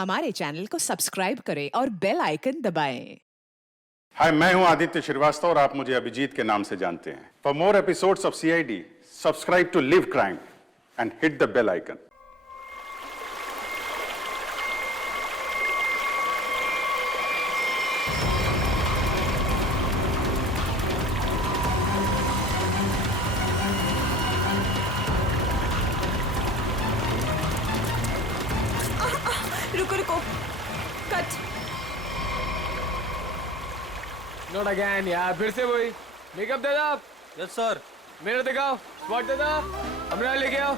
हमारे चैनल को सब्सक्राइब करें और बेल आइकन दबाएं। हाय, मैं हूं आदित्य श्रीवास्तव और आप मुझे अभिजीत के नाम से जानते हैं। For more episodes of CID, subscribe to live crime and hit the bell icon. रुको रुको, कट। नॉट अगेन यार, फिर से वही। मेकअप दे दो। Yes sir. मिरर दिखाओ, स्पॉट दे दो, हमरा लेके आओ।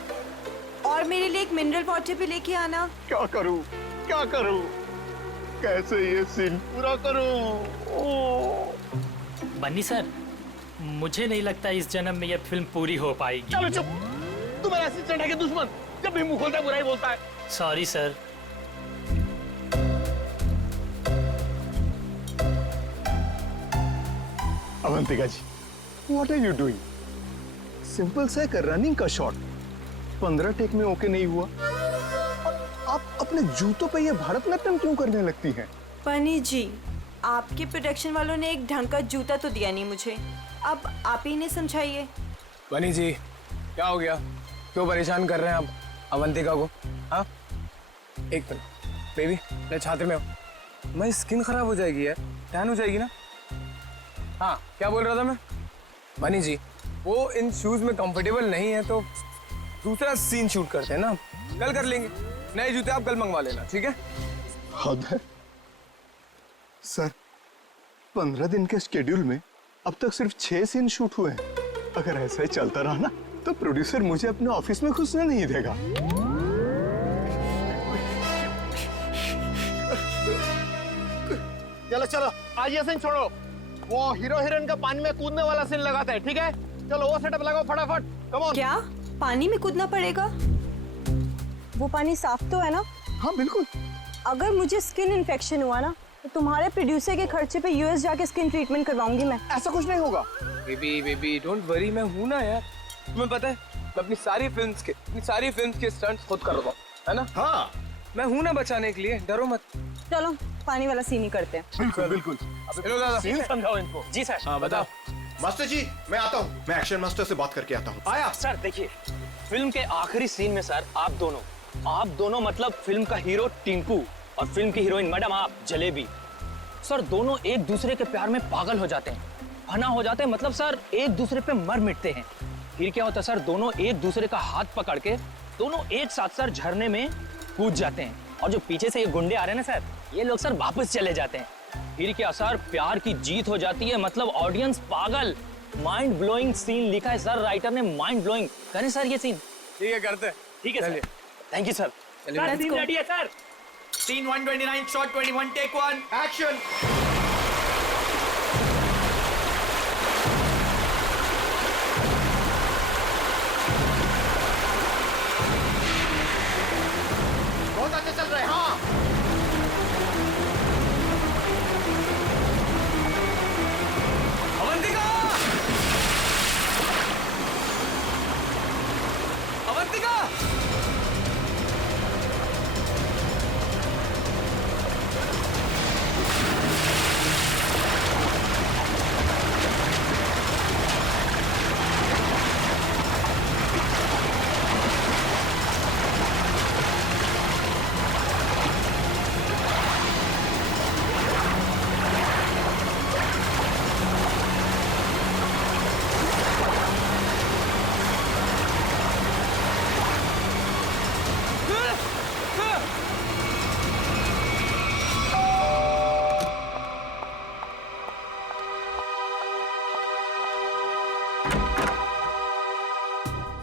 और मेरे लिए एक मिनरल वाटर भी लेके आना। क्या करूं, क्या करूं, कैसे ये सीन पूरा करूं? बन्नी सर, मुझे नहीं लगता इस जन्म में यह फिल्म पूरी हो पाएगी। चलो चुप, तुम्हारा असिस्टेंट है कि दुश्मन? जब भी मुंह खोलता है बुराई बोलता है। Sorry sir. Avantika ji, what are you doing? Simple सा एक रनिंग का शॉट 15 टेक में ओके नहीं हुआ। आप अपने जूतों पे ये भारतनाट्यम क्यों करने लगती हैं? पनी जी, आपके प्रोडक्शन वालों ने एक ढंग का जूता तो दिया नहीं मुझे, अब आप ही ने समझाइए। बनी जी, क्या हो गया? क्यों परेशान कर रहे हैं आप अवंतिका को? हाँ, एक मिनट बेबी, मैं छात्र में हूँ। मेरी स्किन खराब हो जाएगी यार, टैन हो जाएगी ना। हाँ, क्या बोल रहा था मैं? बनी जी, वो इन शूज में कंफर्टेबल नहीं है तो दूसरा सीन शूट करते हैं ना, कल कर लेंगे। नए जूते आप कल मंगवा लेना, ठीक है? हद है सर, 15 दिन के शेड्यूल में अब तक सिर्फ 6 सीन शूट हुए हैं। अगर ऐसा ही चलता रहा ना तो प्रोड्यूसर मुझे अपने ऑफिस में घुसने नहीं देगा। चलो चलो, आज ये सीन छोड़ो। वो हीरो हीरोइन का पानी में कूदने वाला सीन लगाते हैं, ठीक है? चलो वो सेटअप लगाओ फटाफट। Come on. क्या पानी में कूदना पड़ेगा? वो पानी साफ तो है ना? हाँ बिल्कुल। अगर मुझे स्किन इन्फेक्शन हुआ ना तो तुम्हारे प्रोड्यूसर के खर्चे पे यूएस जाके स्किन ट्रीटमेंट करवाऊंगी मैं। ऐसा कुछ नहीं होगा। बेबी डोंट वरी, मैं हूं ना यार। तुम्हें पता है, मैं अपनी सारी फिल्म्स के स्टंट्स खुद कर रहा हूं, है ना? हाँ, मैं हूं ना बचाने के लिए, डरो मत। चलो पानी वाला सीन ही करते हैं। बिल्कुल बिल्कुल। हेलो दादा, सीन समझाओ इनको। जी सर। हाँ बताओ। मास्टर जी मैं आता हूँ, मैं एक्शन मास्टर से बात करके आता हूँ। आया। सर देखिए, फिल्म के आखिरी सीन में सर आप दोनों मतलब फिल्म का हीरो टिंकू और फिल्म की हीरोइन मैडम आप जलेबी, सर दोनों एक दूसरे के प्यार में पागल हो जाते हैं, फना हो जाते हैं, मतलब सर एक दूसरे पे मर मिटते हैं। फिर क्या होता है सर, दोनों एक दूसरे का हाथ पकड़ के दोनों एक साथ सर झरने में कूद जाते हैं। और जो पीछे से ये गुंडे आ रहे हैं ना सर, ये लोग सर वापस चले जाते हैं। फिर क्या सर, प्यार की जीत हो जाती है, मतलब ऑडियंस पागल। माइंड ब्लोइंग सीन लिखा है सर, राइटर ने माइंड ब्लोइंग। करें सर ये सीन? ठीक है, करते हैं। ठीक है सर, थैंक यू सर। चलिए। सीन रेडी है sir. Scene 129, shot 21, take 1, action. बहुत अच्छा चल रहा है। हाँ अवंतिका! अवंतिका!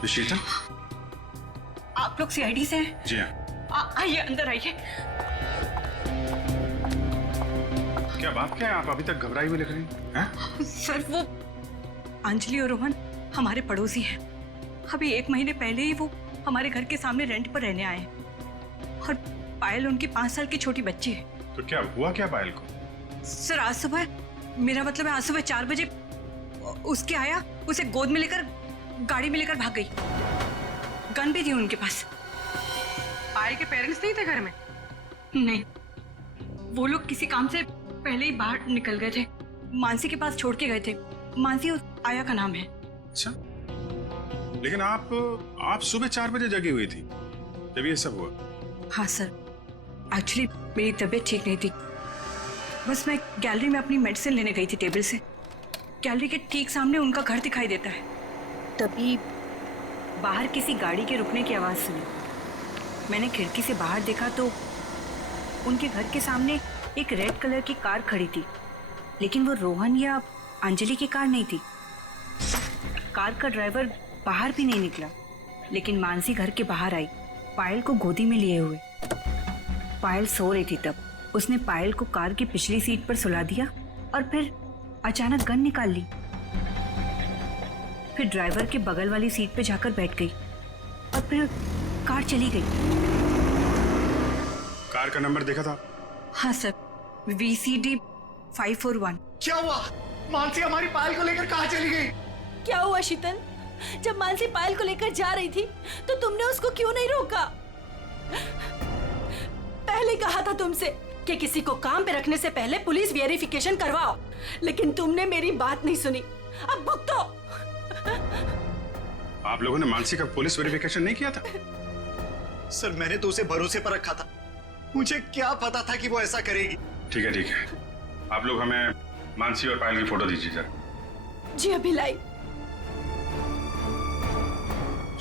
ऋषिता? आप लोग सीआईडी से हैं? जी हाँ। आइए अंदर आइए। क्या बात क्या है, आप अभी तक घबराई हुई लग रही हैं? सर वो अंजलि और रोहन हमारे पड़ोसी हैं। अभी 1 महीने पहले ही वो हमारे घर के सामने रेंट पर रहने आए हैं और पायल उनकी 5 साल की छोटी बच्ची है। तो क्या हुआ क्या पायल को? सर आज सुबह, मेरा मतलब है आज सुबह 4 बजे उसके आया, उसे गोद में लेकर गाड़ी में लेकर भाग गई। गन भी थी उनके पास। पायल के पेरेंट्स नहीं थे घर में, नहीं, वो लोग किसी काम से पहले ही बाहर निकल गए थे। मानसी के पास छोड़ के गए थे। मानसी उस आया का नाम है। अच्छा, लेकिन आप सुबह 4 बजे जगी हुई थी जब ये सब हुआ? हाँ सर, एक्चुअली मेरी तबीयत ठीक नहीं थी। बस मैं गैलरी में अपनी मेडिसिन लेने गई थी टेबल से। गैलरी के ठीक सामने उनका घर दिखाई देता है। तभी बाहर किसी गाड़ी के रुकने की आवाज़ सुनी। मैंने खिड़की से बाहर देखा तो उनके घर के सामने एक रेड कलर की कार खड़ी थी, लेकिन वो रोहन या अंजलि की कार नहीं थी। कार का ड्राइवर बाहर भी नहीं निकला, लेकिन मानसी घर के बाहर आई, पायल को गोदी में लिए हुए। पायल सो रही थी तब। उसने पायल को कार की पिछली सीट पर सुला दिया और फिर अचानक गन निकाल ली। फिर ड्राइवर के बगल वाली सीट पे जाकर बैठ गई और फिर कार चली गई। कार का नंबर देखा था? हाँ सर, VCD 541। क्या हुआ? मानसी हमारी पायल को लेकर कहाँ चली गई? क्या हुआ शीतल? जब मानसी पायल को लेकर जा रही थी तो तुमने उसको क्यों नहीं रोका? पहले कहा था तुमसे कि किसी को काम पे रखने से पहले पुलिस वेरिफिकेशन करवाओ, लेकिन तुमने मेरी बात नहीं सुनी। अब भुगतो। आप लोगों ने मानसी का पुलिस वेरिफिकेशन नहीं किया था? सर, मैंने तो उसे भरोसे पर रखा था। मुझे क्या पता था कि वो ऐसा करेगी। ठीक है, आप लोग हमें मानसी और पायल की फोटो दीजिए जरा। जी अभी लाई।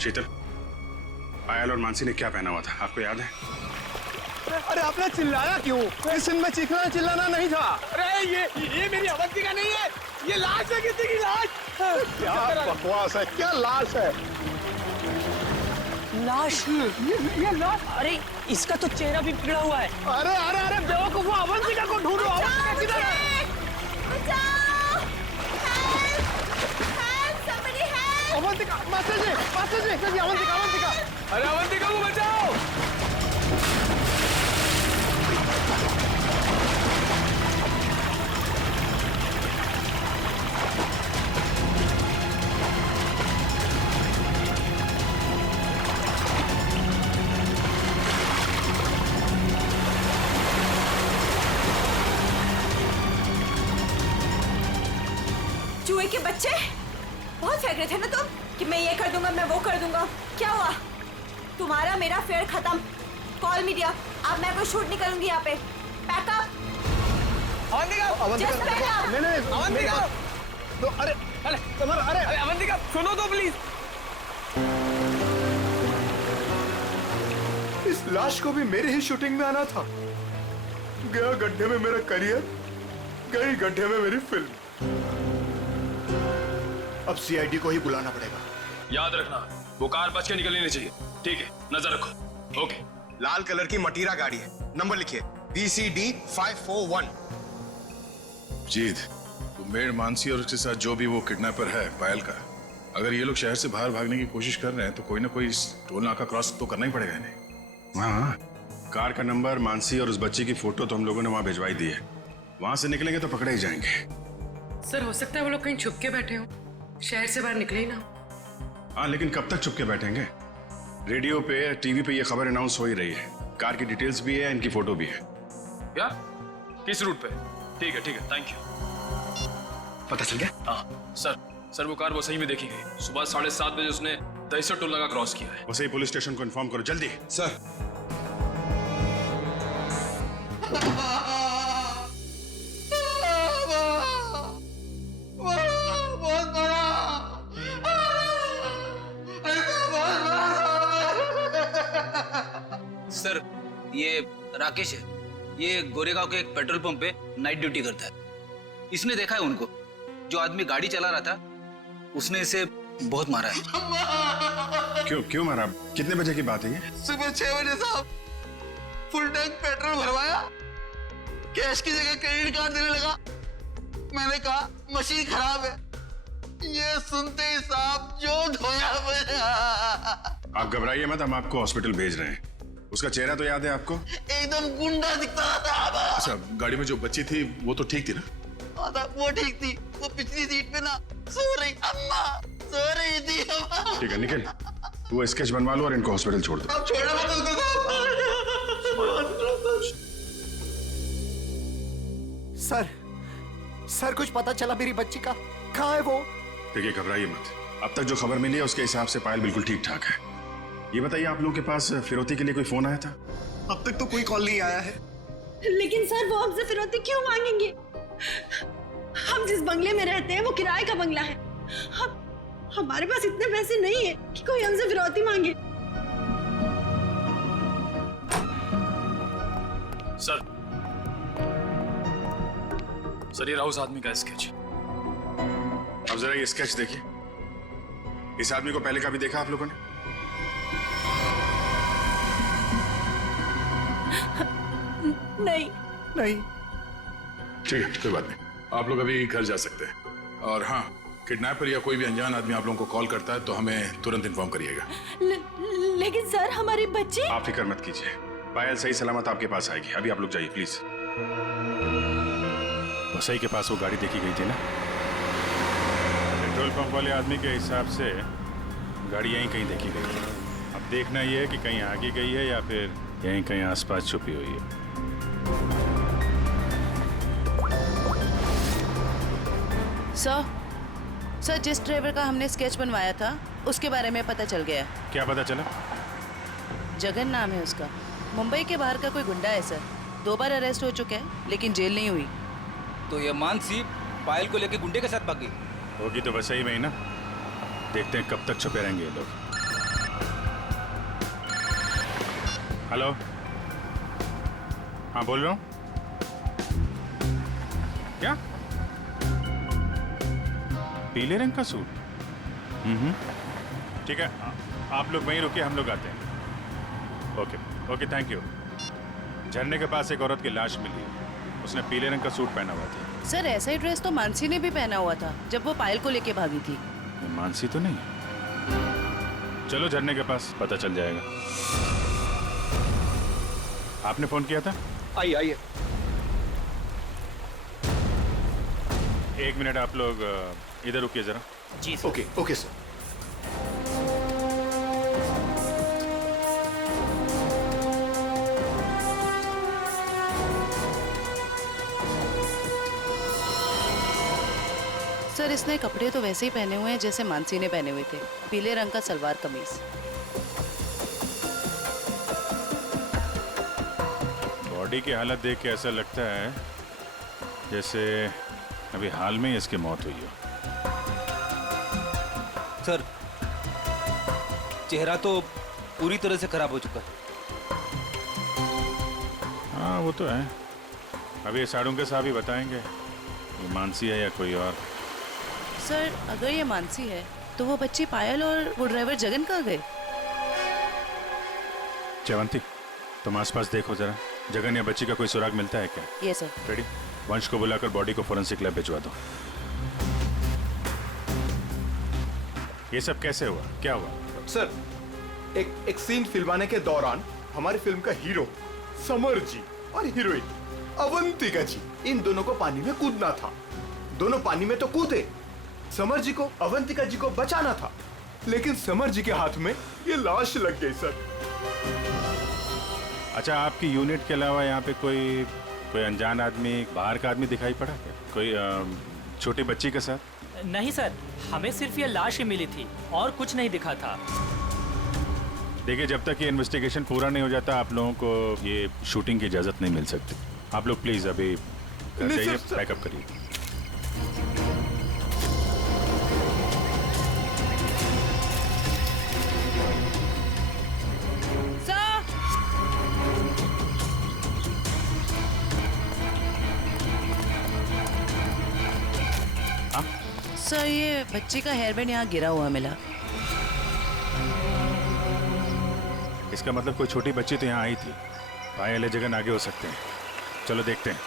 शीतल, पायल और मानसी ने क्या पहना हुआ था आपको याद है? अरे आपने चिल्लाया क्यों? इस सीन में चीखना चिल्लाना नहीं था। अरे ये मेरी अवंतिका नहीं है, ये लाश है, किसी की लाश। क्या बकवास है, क्या लाश है? लाश? ये लाश? अरे इसका तो चेहरा भी बिगड़ा हुआ है। अरे बेवकूफ, अवंतिका को ढूंढो। अवंतिका किधर है? अवंतिका, मास्टर जी, अवंतिका। अरे अवंतिका को बचाओ। चूहे के बच्चे, बहुत फेंक रहे थे ना तुम कि मैं ये कर दूंगा, मैं वो कर दूंगा। क्या हुआ? तुम्हारा मेरा फेयर खत्म। कॉल मीडिया, अब मैं कोई शूट नहीं करूंगी यहाँ पे। पैकअप। अवंतिका, तो अरे अवंतिका सुनो तो प्लीज। इस लाश को भी मेरी ही शूटिंग में आना था। गया गड्ढे में मेरा करियर, गई गड्ढे में मेरी फिल्म। अब CID को ही बुलाना पड़ेगा। याद रखना, वो कार बच के निकलनी नहीं चाहिए। ठीक है, नजर रखो। ओके। लाल कलर की मटीरा गाड़ी है, नंबर लिखिए VCD 541। जीत, मेड मानसी और उसके साथ जो भी वो किडनैपर है पायल का, अगर ये लोग शहर से बाहर भागने की कोशिश कर रहे हैं तो कोई ना कोई टोल नाका क्रॉस तो करना ही पड़ेगा इन्हें। हाँ, कार का नंबर, मानसी और उस बच्ची की फोटो तो हम लोगों ने वहां भिजवाई दी है। वहां से निकलेंगे तो पकड़े ही जाएंगे। सर, हो सकता है वो लोग कहीं छुप के बैठे हो, शहर से बाहर निकले ही ना। हाँ, लेकिन कब तक चुप के बैठेंगे? रेडियो पे, टीवी पे ये खबर अनाउंस हो ही रही है। कार की डिटेल्स भी है, इनकी फोटो भी है। क्या? किस रूट पे? ठीक है, थैंक यू। पता चल गया? हाँ सर, वो कार वो सही में देखी गई। सुबह 7:30 बजे उसने दहिसर टोल नाका क्रॉस किया है। वैसे ही पुलिस स्टेशन को इन्फॉर्म करो जल्दी। सर, सर, ये राकेश है। ये गोरेगांव के एक पेट्रोल पंप पे नाइट ड्यूटी करता है। इसने देखा है उनको। जो आदमी गाड़ी चला रहा था उसने इसे बहुत मारा है। क्यों मारा? कितने बजे की बात है ये? सुबह 6 बजे साहब। फुल टैंक पेट्रोल भरवाया, कैश की जगह क्रेडिट कार्ड देने लगा। मैंने कहा मशीन खराब है। ये सुनते ही साहब जो धोया मेरा। आप घबराइए मत, हम आपको हॉस्पिटल भेज रहे हैं। उसका चेहरा तो याद है आपको? एकदम गुंडा दिखता था। अच्छा, गाड़ी में जो बच्ची थी वो तो ठीक थी ना? वो ठीक थी। वो पिछली सीट पे ना सो रही अम्मा, सो रही थी अम्मा। ठीक है निखिल, वो स्केच बनवा लो और इनको हॉस्पिटल छोड़ दो। अब छोड़ो मत उसको साहब। सर कुछ पता चला मेरी बच्ची का? कहाँ है वो? देखिए घबराइए मत, अब तक जो खबर मिली है उसके हिसाब से पायल बिल्कुल ठीक ठाक है। ये बताइए आप लोगों के पास फिरौती के लिए कोई फोन आया था? अब तक तो कोई कॉल नहीं आया है। लेकिन सर वो हमसे फिरौती क्यों मांगेंगे? हम जिस बंगले में रहते हैं वो किराए का बंगला है। हमारे पास इतने पैसे नहीं है कि कोई हमसे फिरौती मांगे। सर ये रहा उस आदमी का स्केच। अब जरा ये स्केच देखिए। इस आदमी को पहले कभी देखा आप लोगों ने? नहीं। ठीक है, कोई बात नहीं, आप लोग अभी घर जा सकते हैं। और हाँ, किडनैपर या कोई भी अनजान आदमी आप लोगों को कॉल करता है तो हमें तुरंत इन्फॉर्म करिएगा। लेकिन सर हमारी बच्ची। आप फिक्र मत कीजिए, पायल सही सलामत आपके पास आएगी। अभी आप लोग जाइए प्लीज। वसई के पास वो गाड़ी देखी गई थी ना? पेट्रोल पंप वाले आदमी के हिसाब से गाड़ी यहीं कहीं देखी गई है। अब देखना ये है कि कहीं आगे गई है या फिर यहीं कहीं आसपास छुपी हुई है। सर जिस ड्राइवर का हमने स्केच बनवाया था उसके बारे में पता चल गया। क्या पता चला? जगन नाम है उसका। मुंबई के बाहर का कोई गुंडा है सर। 2 बार अरेस्ट हो चुका है लेकिन जेल नहीं हुई। तो ये मानसी पायल को लेके गुंडे के साथ भागी होगी तो वसई में ही ना। देखते हैं कब तक छुपे रहेंगे ये लोग। हेलो, हाँ बोल रहा हूँ। क्या? पीले रंग का सूट? ठीक है, आप लोग वहीं रुकिए, हम लोग आते हैं। Okay, thank you. झरने के पास एक औरत की लाश मिली है। उसने पीले रंग का सूट पहना हुआ था। सर ऐसा ही ड्रेस तो मानसी ने भी पहना हुआ था जब वो पायल को लेके भागी थी। ये मानसी तो नहीं? चलो झरने के पास, पता चल जाएगा। आपने फोन किया था? आइए। एक मिनट, आप लोग इधर रुकिए जरा। जी ओके सर। सर इसने कपड़े तो वैसे ही पहने हुए हैं जैसे मानसी ने पहने हुए थे। पीले रंग का सलवार कमीज। बॉडी की हालत देख के ऐसा लगता है जैसे अभी हाल में ही इसकी मौत हुई हो। सर चेहरा तो पूरी तरह से खराब हो चुका है। हाँ वो तो है। अभी साड़ू के साहब ही बताएंगे ये मानसी है या कोई और। सर अगर ये मानसी है तो वो बच्ची पायल और वो ड्राइवर जगन कहाँ गए? जयवंती, तुम आसपास देखो जरा। जगन या बच्ची का कोई सुराग मिलता है क्या? ये सर। रेडी? वंश को बुलाकर बॉडी को फोरेंसिक लैब भिजवा दो। ये सब कैसे हुआ? क्या हुआ? सर एक सीन फिल्माने के दौरान हमारी फिल्म का हीरो समर जी और हीरोइन अवंतिका जी, इन दोनों को पानी में कूदना था। दोनों पानी में तो कूदे। समर जी को अवंतिका जी को बचाना था, लेकिन समर जी के हाथ में ये लाश लग गई सर। अच्छा, आपकी यूनिट के अलावा यहाँ पे कोई अनजान आदमी, बाहर का आदमी दिखाई पड़ा क्या? कोई छोटी बच्ची के साथ? नहीं सर, हमें सिर्फ ये लाश ही मिली थी और कुछ नहीं दिखा था। देखिए, जब तक ये इन्वेस्टिगेशन पूरा नहीं हो जाता आप लोगों को ये शूटिंग की इजाजत नहीं मिल सकती। आप लोग प्लीज अभी घर जाइए, पैकअप करिए। सर ये बच्ची का हेयर बैंड यहाँ गिरा हुआ मिला। इसका मतलब कोई छोटी बच्ची तो यहाँ आई थी। पायल या जगन आगे हो सकते हैं। चलो देखते हैं।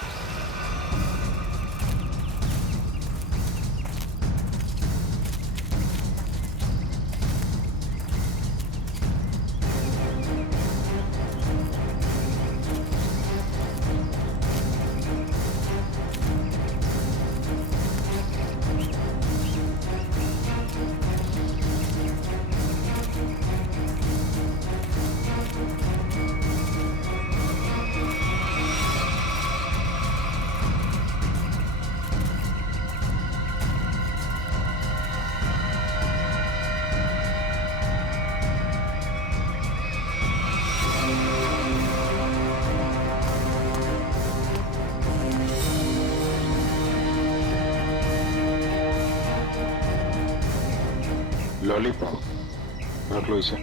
लॉलीपॉप रख लो इसे।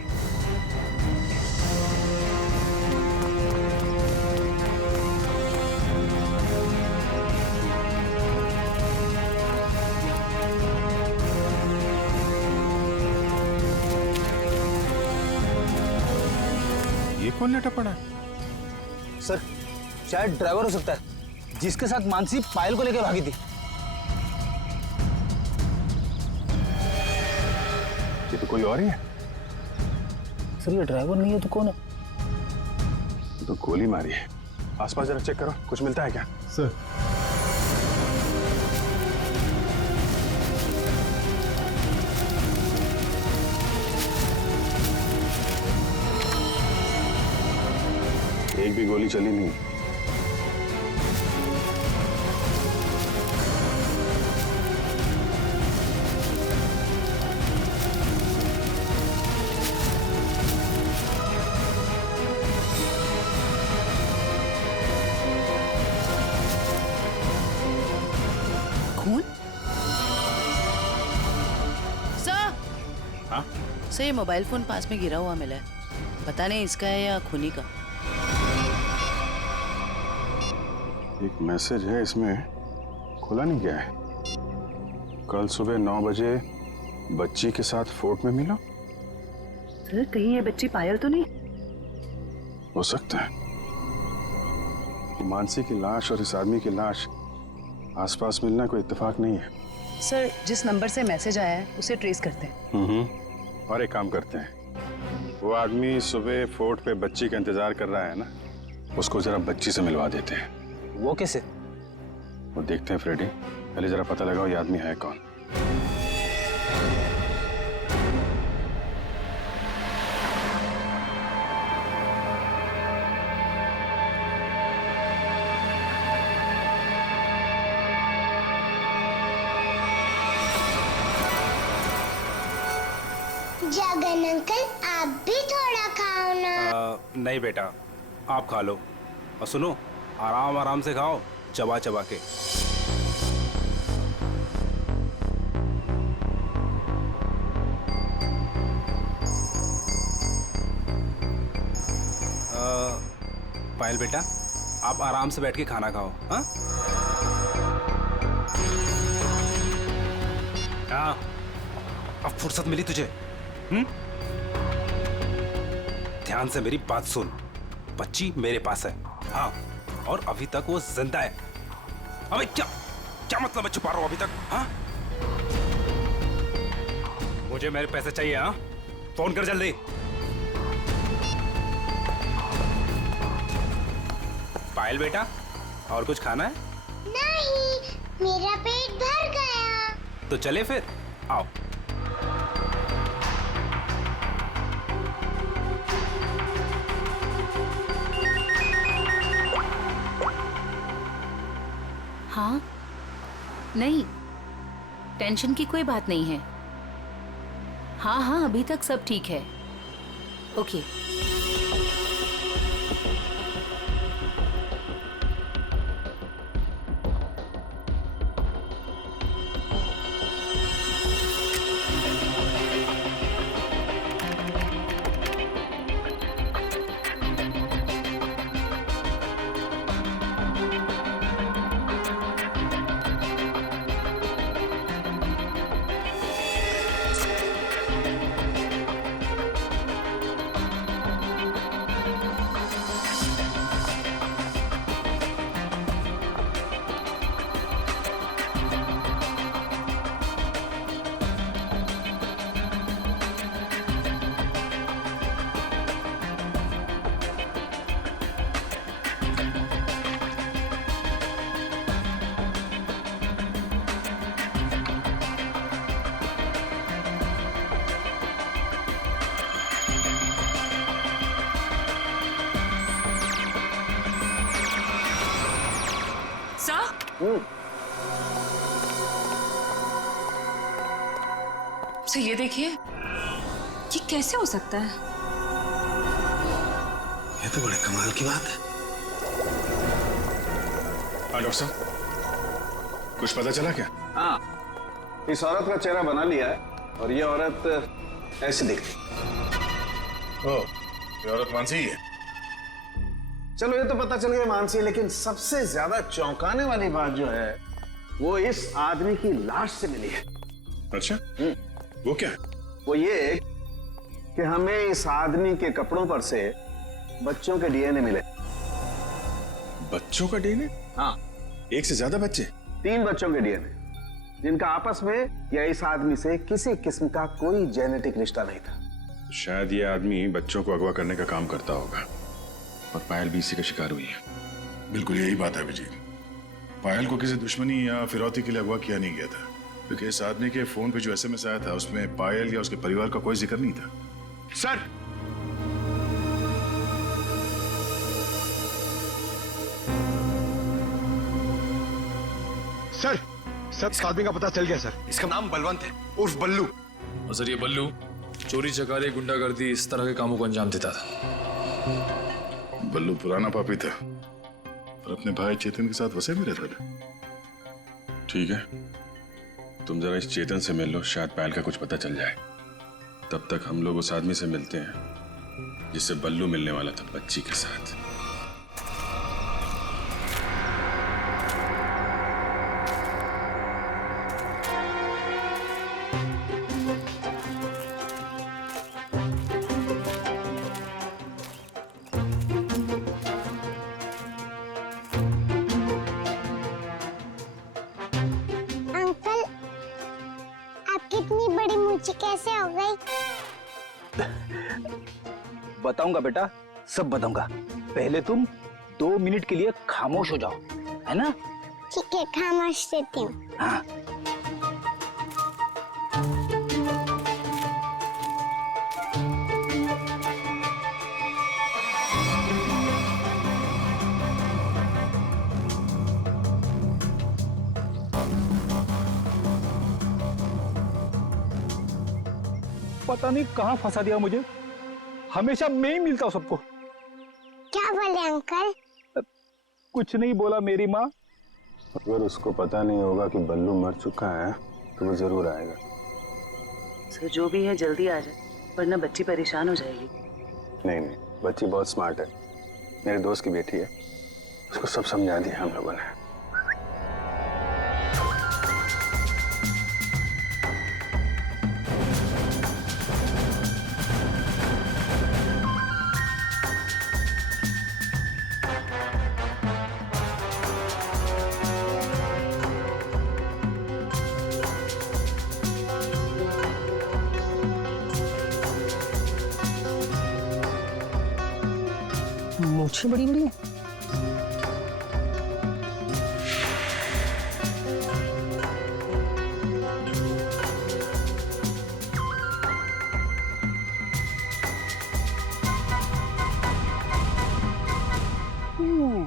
ये कौन लेटा पड़ा है? सर शायद ड्राइवर हो सकता है जिसके साथ मानसी पायल को लेकर भागी थी। ये तो कोई और ही है। सर ये ड्राइवर नहीं है तो कौन है? तो गोली मारी है। आसपास जरा चेक करो, कुछ मिलता है क्या? सर एक भी गोली चली नहीं। खून? सर हाँ? सर ये मोबाइल फोन पास में गिरा हुआ मिला है, पता नहीं इसका है या खूनी का। एक मैसेज है इसमें, खुला नहीं गया है। कल सुबह 9 बजे बच्ची के साथ फोर्ट में मिला। सर कहीं ये बच्ची पायल तो नहीं? हो सकता है। मानसी की लाश और इस आदमी की लाश आसपास मिलना कोई इत्तेफाक नहीं है। सर जिस नंबर से मैसेज आया है उसे ट्रेस करते हैं। और एक काम करते हैं, वो आदमी सुबह फोर्ट पे बच्ची का इंतजार कर रहा है ना, उसको जरा बच्ची से मिलवा देते हैं। वो कैसे? वो देखते हैं फ्रेडी, पहले जरा पता लगाओ ये आदमी है कौन। जगन अंकल आप भी थोड़ा खाओ ना। नहीं बेटा, आप खा लो। और सुनो, आराम आराम से खाओ, चबा चबा के। पायल बेटा, आप आराम से बैठ के खाना खाओ। हाँ हाँ, अब फुर्सत मिली तुझे? ध्यान से मेरी बात सुन, बच्ची मेरे पास है। हाँ, और अभी तक वो जिंदा है। अबे क्या क्या मतलब है छुपा रहा हूं अभी तक? हाँ, मुझे मेरे पैसे चाहिए। हाँ, फोन कर जल्दी। पायल बेटा, और कुछ खाना है? नहीं, मेरा पेट भर गया। तो चले फिर, आओ। हाँ, नहीं, टेंशन की कोई बात नहीं है। हाँ हाँ, अभी तक सब ठीक है। ओके। सर ये देखिए, ये कैसे हो सकता है? ये तो बड़े कमाल की बात है। हाँ डॉक्टर साहब, कुछ पता चला क्या? हाँ, इस औरत का चेहरा बना लिया है और ये औरत ऐसे दिखती। ओ, ये औरत मानसी ही है। चलो ये तो पता चल गया मानसी, लेकिन सबसे ज्यादा चौंकाने वाली बात जो है वो इस आदमी की लाश से मिली है। अच्छा, वो क्या? वो ये कि हमें इस आदमी के कपड़ों पर से बच्चों के डीएनए मिले। बच्चों का डीएनए? हाँ, एक से ज्यादा बच्चे? 3 बच्चों के डीएनए, जिनका आपस में या इस आदमी से किसी किस्म का कोई जेनेटिक रिश्ता नहीं था। शायद ये आदमी बच्चों को अगवा करने का काम करता होगा और पायल भी इसी का शिकार हुई है। बिल्कुल यही बात है विजय। पायल को किसी दुश्मनी या फिरौती के लिए अगवा किया नहीं गया था, क्योंकि इस आदमी के फोन पे जो एसएमएस आया था उसमें पायल या उसके परिवार का कोई जिक्र नहीं था। सर, सर, इस आदमी का पता चल गया सर। इसका नाम बलवंत है, उर्फ बल्लू। और सर ये बल्लू चोरी चकारी गुंडागर्दी इस तरह के कामों को अंजाम देता था। बल्लू पुराना पापी था और अपने भाई चेतन के साथ वसे में रहता था। ठीक है, तुम जरा इस चेतन से मिल लो, शायद पायल का कुछ पता चल जाए। तब तक हम लोग उस आदमी से मिलते हैं जिससे बल्लू मिलने वाला था बच्ची के साथ। अंकल, आपकी इतनी बड़ी मूंछें कैसे हो गई? बताऊंगा बेटा, सब बताऊंगा। पहले तुम 2 मिनट के लिए खामोश हो जाओ, है ना? ठीक है, खामोश रहती हूँ। हाँ। पता नहीं कहाँ फंसा दिया मुझे, हमेशा मैं ही मिलता हूँ सबको। क्या बोले अंकल? कुछ नहीं बोला मेरी माँ। अगर उसको पता नहीं होगा कि बल्लू मर चुका है तो वो जरूर आएगा। सर जो भी है जल्दी आ जाए, वरना बच्ची परेशान हो जाएगी। नहीं नहीं, बच्ची बहुत स्मार्ट है, मेरे दोस्त की बेटी है, उसको सब समझा दिया हम लोगों ने। मूंछें बड़ी बड़ी है।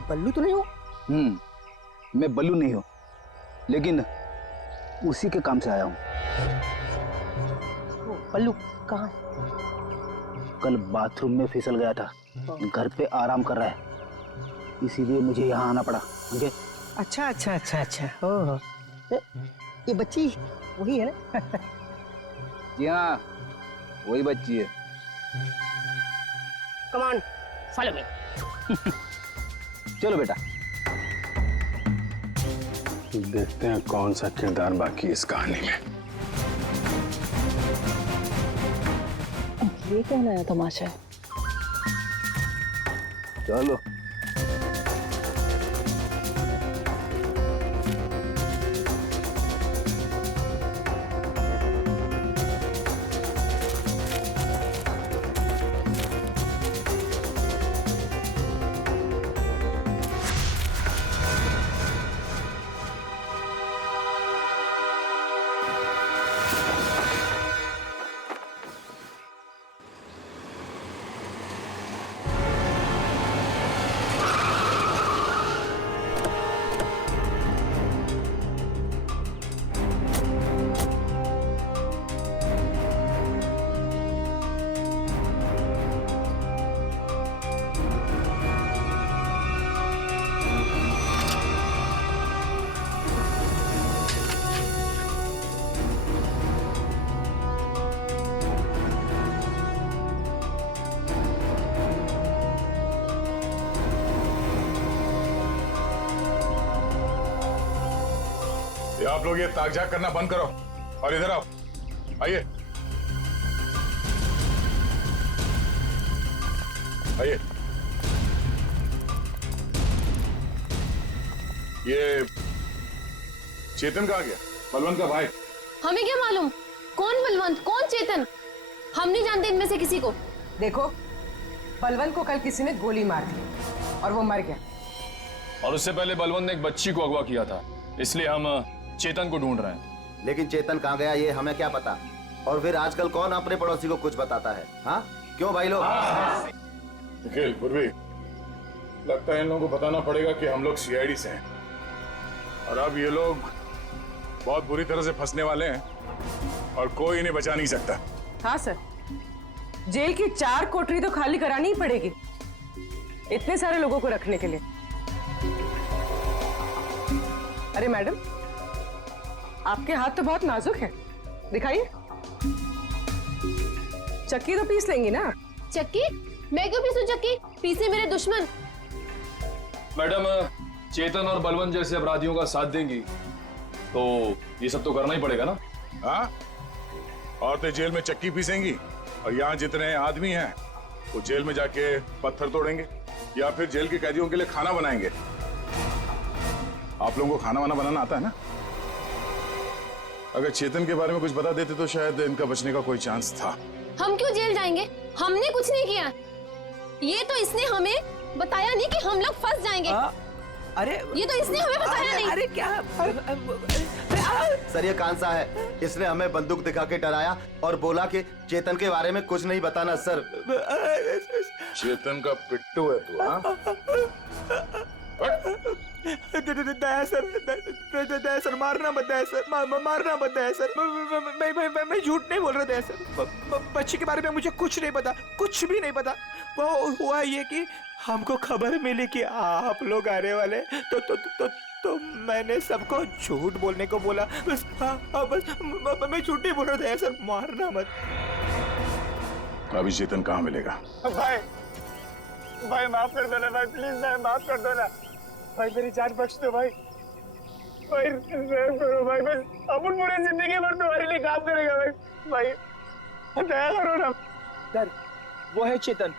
बल्लू तो नहीं हो? मैं बल्लू नहीं हूँ, लेकिन उसी के काम से आया हूँ। बल्लू कहाँ? कल बाथरूम में फिसल गया था, घर पे आराम कर रहा है, इसीलिए मुझे यहाँ आना पड़ा। मुझे अच्छा अच्छा अच्छा अच्छा, ओह, ये बच्ची वही है ना? जी हाँ, वही बच्ची है। Come on, follow me. चलो बेटा, देखते हैं कौन सा किरदार बाकी इस कहानी में। ये क्या नया तमाशा है? चलो। ये आप लोग ये ताक झाक करना बंद करो और इधर आओ। आइए आइए। ये चेतन कहाँ गया? बलवंत का भाई। हमें क्या मालूम कौन बलवंत कौन चेतन, हम नहीं जानते इनमें से किसी को। देखो, बलवंत को कल किसी ने गोली मार दी और वो मर गया। और उससे पहले बलवंत ने एक बच्ची को अगवा किया था, इसलिए हम चेतन को ढूंढ रहे हैं। लेकिन चेतन कहाँ गया ये हमें क्या पता। और फिर आजकल कौन अपने पड़ोसी को कुछ बताता है? हाँ क्यों भाई लोग? निखिल, पूर्वी, लगता है इन लोगों को बताना पड़ेगा कि हम लोग सीआईडी से हैं और अब ये लोग बहुत बुरी तरह से फंसने वाले हैं और कोई इन्हें बचा नहीं सकता। हाँ सर, जेल की 4 कोठरी तो खाली करानी ही पड़ेगी इतने सारे लोगों को रखने के लिए। अरे मैडम, आपके हाथ तो बहुत नाजुक है, दिखाइए। चक्की तो पीस लेंगी ना? चक्की? मैं क्यों पीसूं चक्की? पीसे मेरे दुश्मन। मैडम, चेतन और बलवंत जैसे अपराधियों का साथ देंगी तो ये सब तो करना ही पड़ेगा ना। हाँ, औरतें जेल में चक्की पीसेंगी और यहाँ जितने आदमी हैं वो जेल में जाके पत्थर तोड़ेंगे या फिर जेल के कैदियों के लिए खाना बनाएंगे। आप लोगों को खाना वाना बनाना आता है ना? अगर चेतन के बारे में कुछ बता देते तो शायद इनका बचने का कोई चांस था। हम क्यों जेल जाएंगे? हमने कुछ नहीं किया। ये तो इसने हमें बताया नहीं कि हम लोग फंस जाएंगे। अरे ये तो इसने हमें बताया नहीं। अरे क्या? सर ये कांसा है, इसने हमें बंदूक दिखा के डराया और बोला कि चेतन के बारे में कुछ नहीं बताना। सर चेतन का पिट्टू है तू? हाँ, दया सर, दया सर, मारना मत दया सर, मारना मत दया सर। मैं झूठ नहीं बोल रहा दया सर। बच्ची के बारे में मुझे कुछ नहीं पता, कुछ भी नहीं पता। वो हुआ ये कि हमको खबर मिली कि आप लोग आने वाले, तो मैंने सबको झूठ बोलने को बोला। बस बस मैं झूठ नहीं बोल रहा दया सर, मारना मत। अभी चेतन कहाँ मिलेगा? भाई माफ कर दो ना भाई, प्लीज भाई माफ कर दो ना भाई, मेरी जान बख्श दो भाई। भाई करो भाई, बस अपन पूरी जिंदगी भर तुम्हारे लिए काम करेगा भाई। भाई दया करो ना। सर वो है चेतन,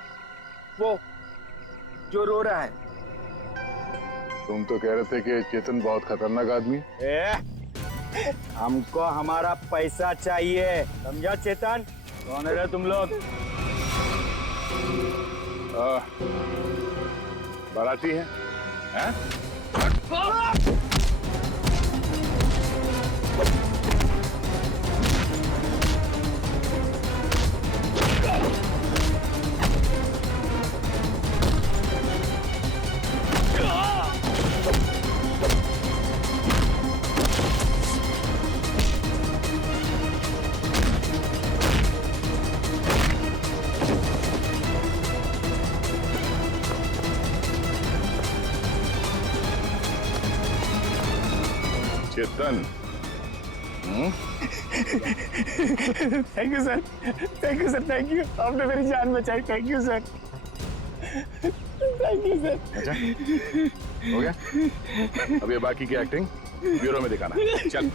वो जो रो रहा है। तुम तो कह रहे थे कि चेतन बहुत खतरनाक आदमी। हमको हमारा पैसा चाहिए, समझा चेतन? कौन है तुम लोग? बाराती है? हैं? Chetan, thank you sir, thank you sir, thank you. आपने मेरी जान बचाई, thank you sir, thank you sir. अच्छा हो गया? अब ये बाकी की एक्टिंग ब्यूरो में दिखाना। चल।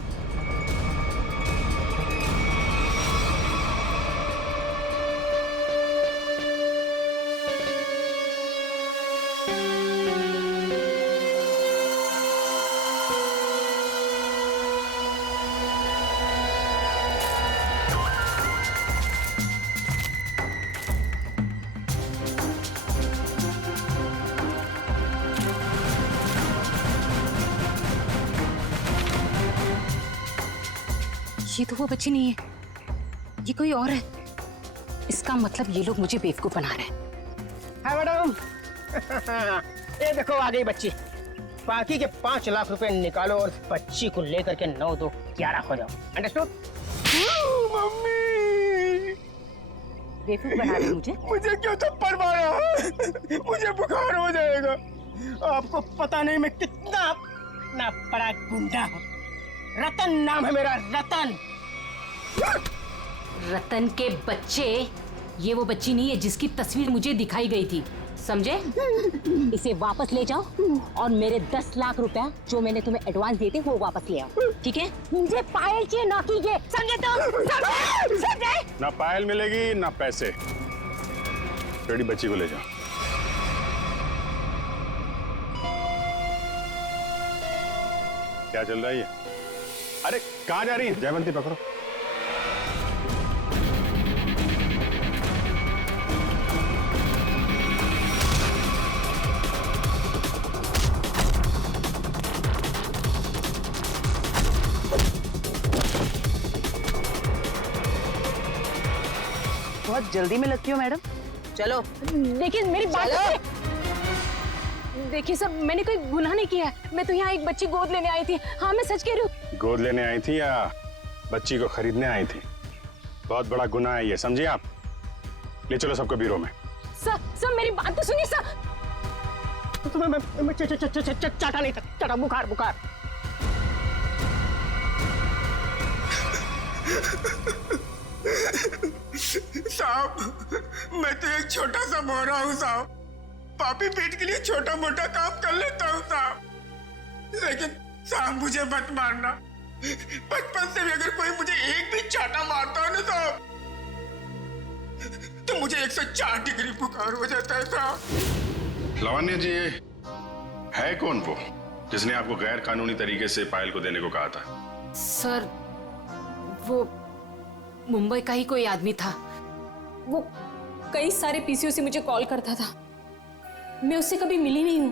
ये तो वो बच्ची नहीं है, ये कोई और है। इसका मतलब ये लोग मुझे बेवकूफ बना रहे हैं। हाँ मैडम, ये देखो आ गई बच्ची। बाकी के 5 लाख रुपए निकालो और बच्ची को लेकर के 9 2 11 हो जाओ। अंडरस्टूड? मम्मी बेवकूफ बना रहे मुझे? मुझे क्यों थप्पड़ मारा? मुझे बुखार हो जाएगा। आपको पता नहीं मैं कितना बड़ा गुंडा हूँ। रतन नाम है मेरा, रतन। रतन के बच्चे, ये वो बच्ची नहीं है जिसकी तस्वीर मुझे दिखाई गई थी। समझे? इसे वापस ले जाओ और मेरे 10 लाख रुपया जो मैंने तुम्हें एडवांस दिए थे वो वापस ले आओ, ठीक है? मुझे पायल चाहिए, ना कि ये, समझे तो? समझे? ना पायल मिलेगी ना पैसे। रेडी, बच्ची को ले जाओ। क्या चल रहा है ये? अरे कहाँ जा रही है? जयवंती पकड़ो। बहुत जल्दी में लगती हो मैडम, चलो। देखिए मेरी बात चलो। देखिए सब, मैंने कोई गुनाह नहीं किया है। मैं तो यहाँ एक बच्ची गोद लेने आई थी। हाँ मैं सच कह रही हूँ। गोद लेने आई थी या बच्ची को खरीदने आई थी? बहुत बड़ा गुनाह है ये, समझिए आप। ले चलो सबको ब्यूरो में। सर मेरी बात तो सुनिए सर। मैं चाटा नहीं था, चाटा बुखार बुखार। साहब, मैं तो एक छोटा सा मोहरा हूँ साहब। पापी पेट के लिए छोटा मोटा काम कर लेता हूँ साहब। लेकिन साहब मुझे मत मारना। बचपन से भी अगर कोई मुझे एक भी चाटा मारता है ना साहब, तो मुझे 104 डिग्री बुखार हो जाता है साहब। लावण्य जी, है कौन वो जिसने आपको गैर कानूनी तरीके से पायल को देने को कहा था? सर वो मुंबई का ही कोई आदमी था। वो कई सारे पीसीओ से मुझे कॉल करता था। मैं उससे कभी मिली नहीं हूं।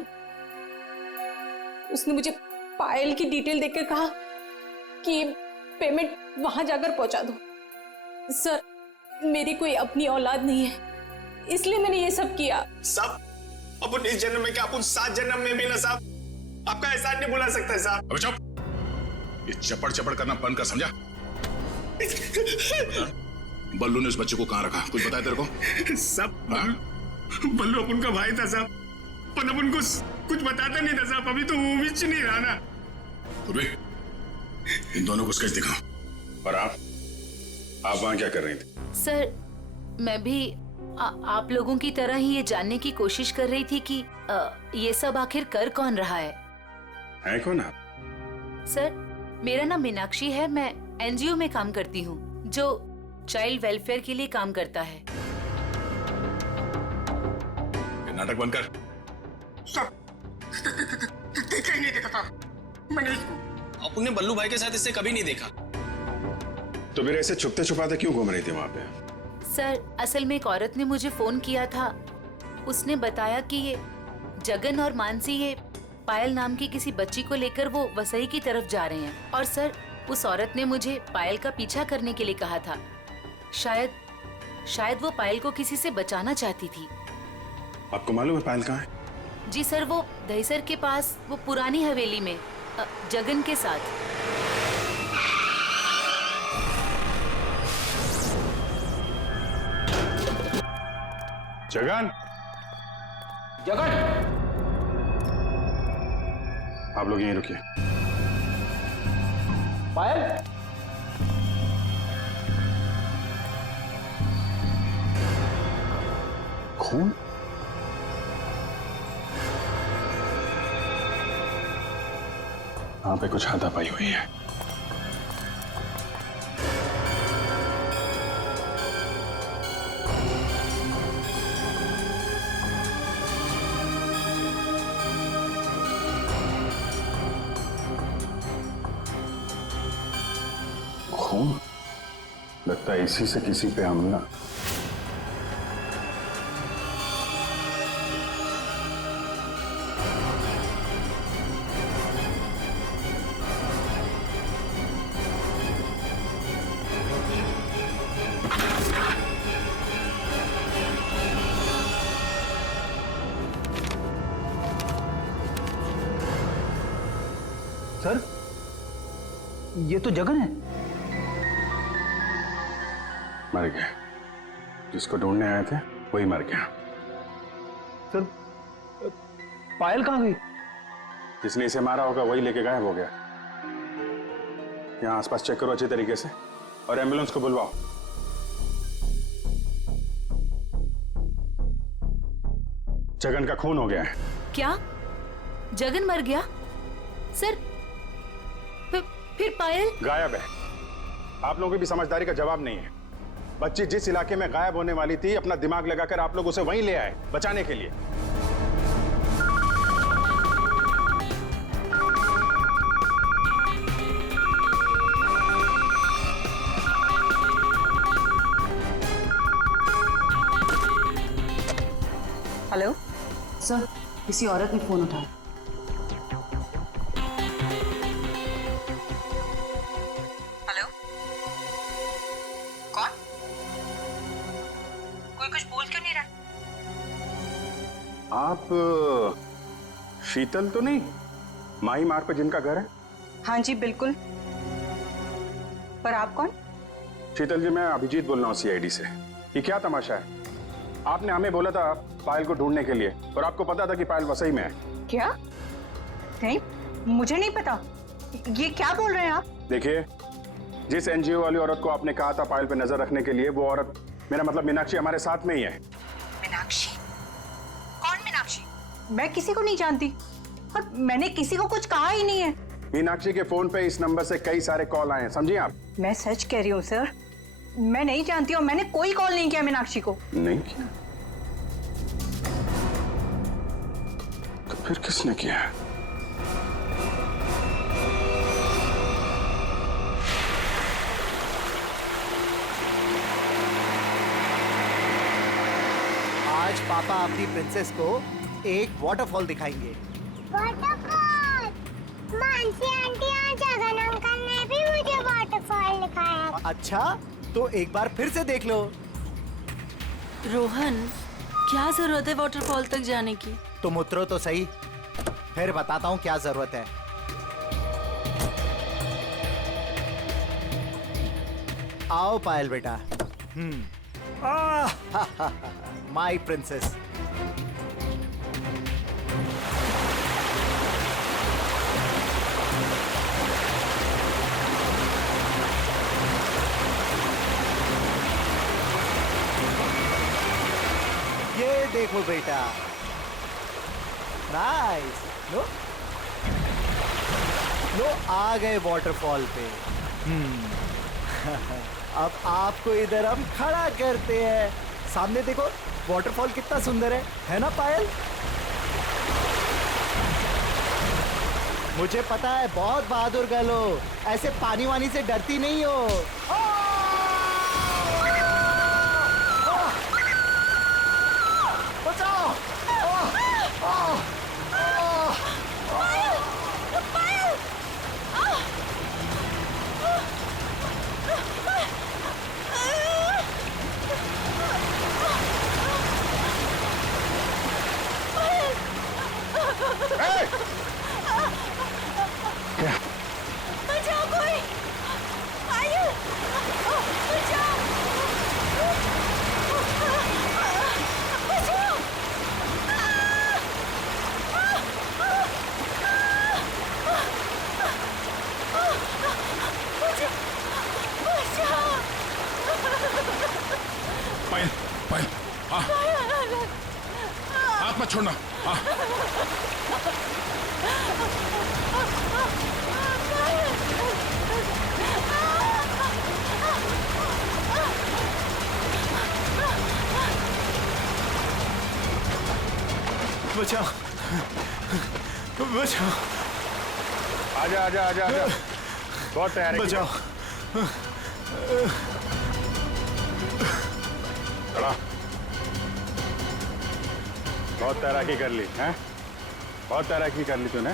उसने मुझे पायल की डिटेल देकर कहा कि पेमेंट वहां जाकर पहुंचा दो। सर मेरी कोई अपनी औलाद नहीं है, इसलिए मैंने ये सब किया। साहब अपन इस जन्म में क्या, अपन 7 जन्म में भी ना साहब आपका एहसान नहीं भुला सकता साहब। अबे चुप, ये चपड़ चपड़ करना बंद कर, समझा? बल्लू ने उस बच्चे को कहाँ रखा, कुछ बताया तेरे को? सब बल्लू अपन का भाई था साहब, पर अपन को कुछ बताता नहीं था साहब। अभी तो वो भी नहीं रहा ना। इन दोनों को स्केच दिखाओ। और आप वहां क्या कर रही थी? सर मैं भी आप लोगों की तरह ही ये जानने की कोशिश कर रही थी कि ये सब आखिर कर कौन रहा है कौन आप? सर मेरा नाम मीनाक्षी है। मैं एनजीओ में काम करती हूँ जो चाइल्ड वेलफेयर के लिए काम करता है। नाटक बंद कर। देखा ही नहीं देखा था मैंने इसको। अपने बल्लू भाई के साथ इससे कभी नहीं देखा। तो फिर ऐसे छुपते छुपाते क्यों घूम रही थी वहां पे? सर असल में एक औरत ने मुझे फोन किया था। उसने बताया कि ये जगन और मानसी ये पायल नाम की किसी बच्ची को लेकर वो वसई की तरफ जा रहे हैं। और सर उस औरत ने मुझे पायल का पीछा करने के लिए कहा था। शायद वो पायल को किसी से बचाना चाहती थी। आपको मालूम है पायल कहाँ है? जी सर, वो दहीसर के पास वो पुरानी हवेली में जगन के साथ। जगन, जगन, आप लोग यहीं रुकिए। पायल, खून? वहां पे कुछ हाथापाई हुई है। खून? लगता है इसी से किसी पे हमला। सर ये तो जगन है। मर गया। जिसको ढूंढने आए थे वही मर गया। सर पायल कहाँ गई? जिसने इसे मारा होगा वही लेके गायब हो गया। यहाँ आसपास चेक करो अच्छी तरीके से और एम्बुलेंस को बुलवाओ। जगन का खून हो गया है। क्या जगन मर गया? सर फिर पायल गायब है। आप लोगों की भी समझदारी का जवाब नहीं है। बच्ची जिस इलाके में गायब होने वाली थी, अपना दिमाग लगाकर आप लोग उसे वहीं ले आए बचाने के लिए। हेलो सर, किसी औरत ने फोन उठाया। हेलो, कौन? कोई कुछ बोल क्यों नहीं रहा? आप शीतल तो नहीं? माही मार्ग पे जिनका घर है? हाँ जी बिल्कुल। पर आप कौन? शीतल जी, मैं अभिजीत बोल रहा हूँ सीआईडी से। ये क्या तमाशा है? आपने हमें बोला था पायल को ढूंढने के लिए, और आपको पता था कि पायल वसई में है। क्या? नहीं, मुझे नहीं पता। ये क्या बोल रहे हैं आप? देखिए, जिस एनजीओ वाली औरत को आपने कहा था पायल पे नजर रखने के लिए, वो औरत, मेरा मतलब मीनाक्षी, हमारे साथ में ही है। मीनाक्षी? कौन मीनाक्षी? मैं किसी को नहीं जानती, और मैंने किसी को कुछ कहा ही नहीं है। मीनाक्षी के फोन पे इस नंबर से कई सारे कॉल आए हैं, समझिए आप। मैं सच कह रही हूँ सर, मैं नहीं जानती और मैंने कोई कॉल नहीं किया मीनाक्षी को। नहीं किया? तो फिर किसने किया? आज पापा अपनी प्रिंसेस को एक वाटरफॉल दिखाएंगे। वाटरफॉल? मानसी आंटी और जगन अंकल ने भी मुझे वाटरफॉल दिखाया। अच्छा, तो एक बार फिर से देख लो। रोहन, क्या जरूरत है वाटरफॉल तक जाने की? तुम उतरो तो सही, फिर बताता हूँ क्या जरूरत है। आओ पायल बेटा। My princess. ये देखो बेटा, नाइस। लो लो, आ गए वाटरफॉल पे। अब आपको इधर हम खड़ा करते हैं। सामने देखो, वाटरफॉल कितना सुंदर है ना पायल? मुझे पता है, बहुत बहादुर गर्ल हो, ऐसे पानी वानी से डरती नहीं हो। बचाओ! बचाओ कोई! पायल! बचाओ! बचाओ! पायल, पायल, हाथ मत छोड़ना। बचाओ, बचाओ। आजा आजा आजा आजा, बहुत तैयार है। बचाओ। खड़ा। बहुत तैराकी कर ली हैं? बहुत तैराकी कर ली तूने।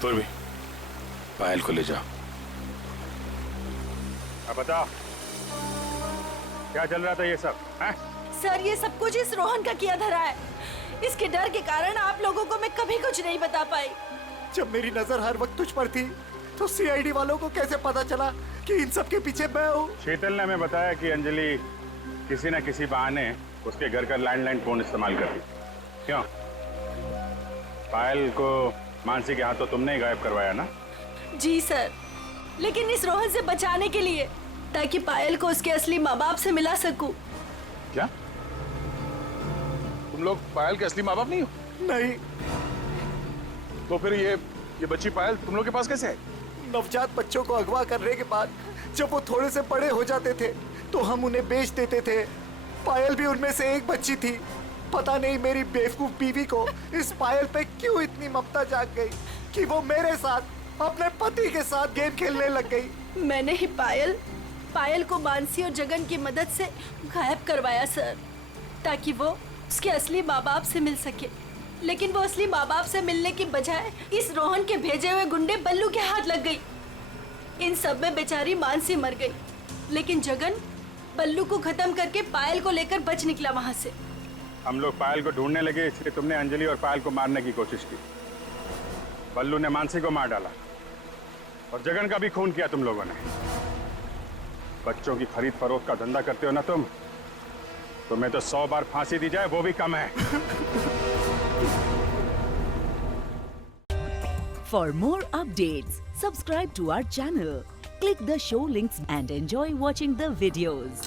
तुम भी पायल को ले जाओ। अब बताओ, क्या चल रहा था ये सब? हैं? सर, ये सब कुछ इस रोहन का किया धरा है। इसके डर के कारण आप लोगों को मैं कभी कुछ नहीं बता पाई। जब मेरी नजर हर वक्त तुझ पर थी, तो सीआईडी वालों को कैसे पता चला कि इन सब के पीछे मैं हूँ? शीतल ने हमें बताया कि अंजलि किसी न किसी बहाने उसके घर का लैंडलाइन फोन इस्तेमाल करती। क्यों? पायल को मानसी के हाथों तुमने ही गायब करवाया ना? जी सर, लेकिन इस रोहन से बचाने के लिए ताकि पायल को उसके असली माँ बाप से मिला सकूं। क्या तुम लोग पायल के असली माँ बाप नहीं हो? नहीं। तो फिर ये बच्ची पायल तुम लोग के पास कैसे आई? नवजात बच्चों को अगवा करने के बाद जब वो थोड़े से बड़े हो जाते थे तो हम उन्हें बेच देते थे। पायल भी उनमें से एक बच्ची थी। पता नहीं मेरी बेवकूफ बीवी को इस पायल पे क्यों इतनी ममता जाग गई कि वो मेरे साथ अपने पति के साथ गेम खेलने लग गई। मैंने ही पायल को मानसी और जगन की मदद से गायब करवाया सर, ताकि वो उसके असली माँ बाप से मिल सके। लेकिन वो असली माँ बाप से मिलने की बजाय इस रोहन के भेजे हुए गुंडे बल्लू के हाथ लग गई। इन सब में बेचारी मानसी मर गई, लेकिन जगन बल्लू को खत्म करके पायल को लेकर बच निकला वहां से। हम लोग पायल को ढूंढने लगे, इसलिए तुमने अंजलि और पायल को मारने की कोशिश की। बल्लू ने मानसी को मार डाला और जगन का भी खून किया तुम लोगों ने। बच्चों की खरीद फरोख्त का धंधा करते हो ना तुम, तुम्हें तो 100 बार फांसी दी जाए वो भी कम है। For more updates, subscribe to our channel, click the show links and enjoy watching the videos.